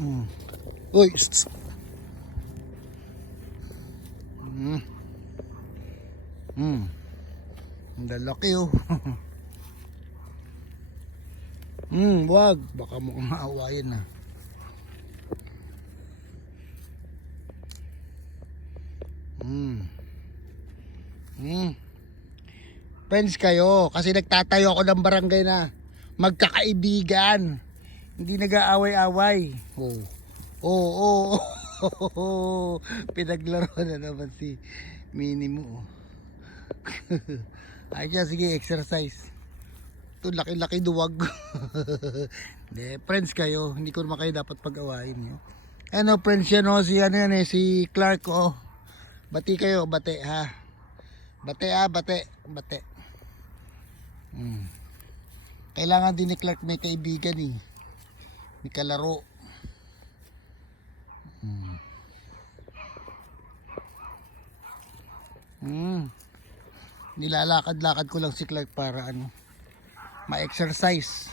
Mm. Uy, tss. Mm. Mm. Ang lalaki oh. Wag. Baka mukhang maawayan na. Friends kayo kasi nagtatayo ako ng barangay na magkakaibigan. Hindi nag-aaway-away. Oh. Oo. Oh. Pinaglaro na naman si Minimo. Ay siya, sige, exercise. Ito, laki-laki duwag. Hindi, friends kayo. Hindi ko naman kayo dapat pag-awayin. Ano, friends yan, oh, si, ano yan, si Clark, oh. Bati kayo, bate, ha. Bate, bate. Kailangan din ni Clark may kaibigan, eh. May kalaro. Nilalakad-lakad ko lang si Clark para ano, ma-exercise.